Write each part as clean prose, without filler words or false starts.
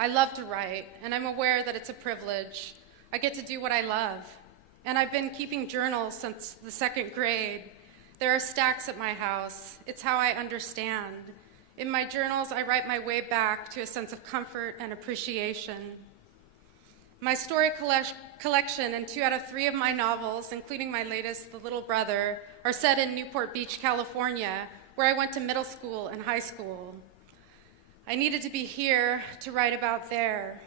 I love to write, and I'm aware that it's a privilege. I get to do what I love. And I've been keeping journals since the 2nd grade. There are stacks at my house. It's how I understand. In my journals, I write my way back to a sense of comfort and appreciation. My story collection and 2 out of 3 of my novels, including my latest, The Little Brother, are set in Newport Beach, California, where I went to middle school and high school. I needed to be here to write about there.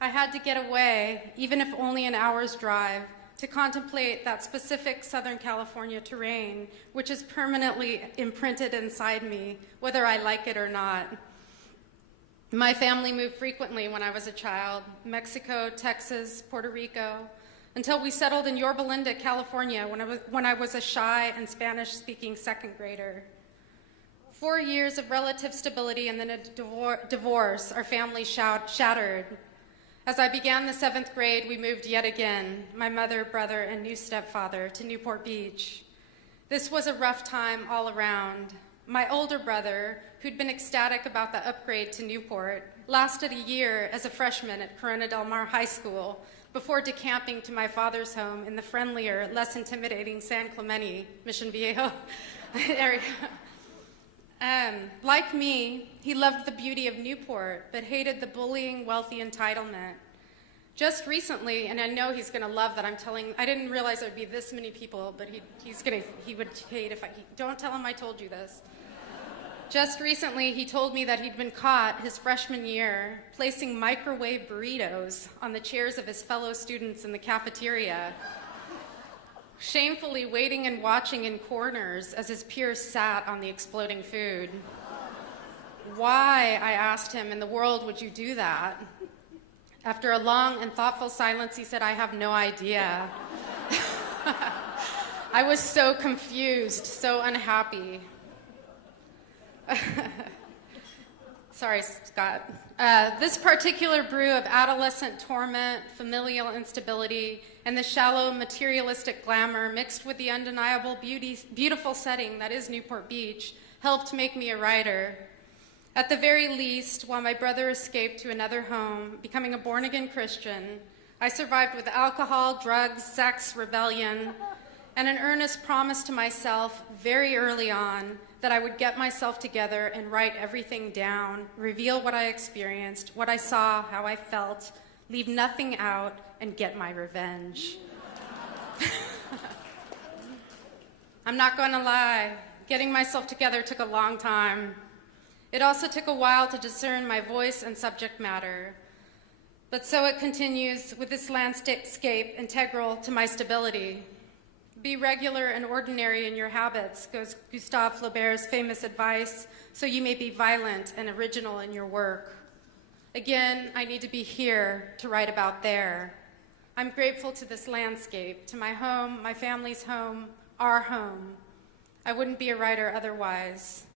I had to get away, even if only an hour's drive, to contemplate that specific Southern California terrain, which is permanently imprinted inside me, whether I like it or not. My family moved frequently when I was a child: Mexico, Texas, Puerto Rico, until we settled in Yorba Linda, California, when I was a shy and Spanish-speaking 2nd grader. 4 years of relative stability and then a divorce, our family shattered. As I began the 7th grade, we moved yet again, my mother, brother, and new stepfather, to Newport Beach. This was a rough time all around. My older brother, who'd been ecstatic about the upgrade to Newport, lasted a year as a freshman at Corona Del Mar High School before decamping to my father's home in the friendlier, less intimidating San Clemente, Mission Viejo area. Like me, he loved the beauty of Newport, but hated the bullying, wealthy entitlement. Just recently, and I know he's going to love that I'm telling, I didn't realize there would be this many people, but he would hate if don't tell him I told you this. Just recently, he told me that he'd been caught his freshman year placing microwave burritos on the chairs of his fellow students in the cafeteria, shamefully waiting and watching in corners as his peers sat on the exploding food. Why, I asked him, in the world would you do that? After a long and thoughtful silence, he said, "I have no idea." I was so confused, so unhappy. Sorry, Scott. This particular brew of adolescent torment, familial instability, and the shallow materialistic glamour mixed with the undeniable beautiful setting that is Newport Beach helped make me a writer. At the very least, while my brother escaped to another home, becoming a born-again Christian, I survived with alcohol, drugs, sex, rebellion, and an earnest promise to myself very early on that I would get myself together and write everything down, reveal what I experienced, what I saw, how I felt, leave nothing out, and get my revenge. I'm not going to lie, getting myself together took a long time. It also took a while to discern my voice and subject matter. But so it continues, with this landscape integral to my stability. Be regular and ordinary in your habits, goes Gustave Flaubert's famous advice, so you may be violent and original in your work. Again, I need to be here to write about there. I'm grateful to this landscape, to my home, my family's home, our home. I wouldn't be a writer otherwise.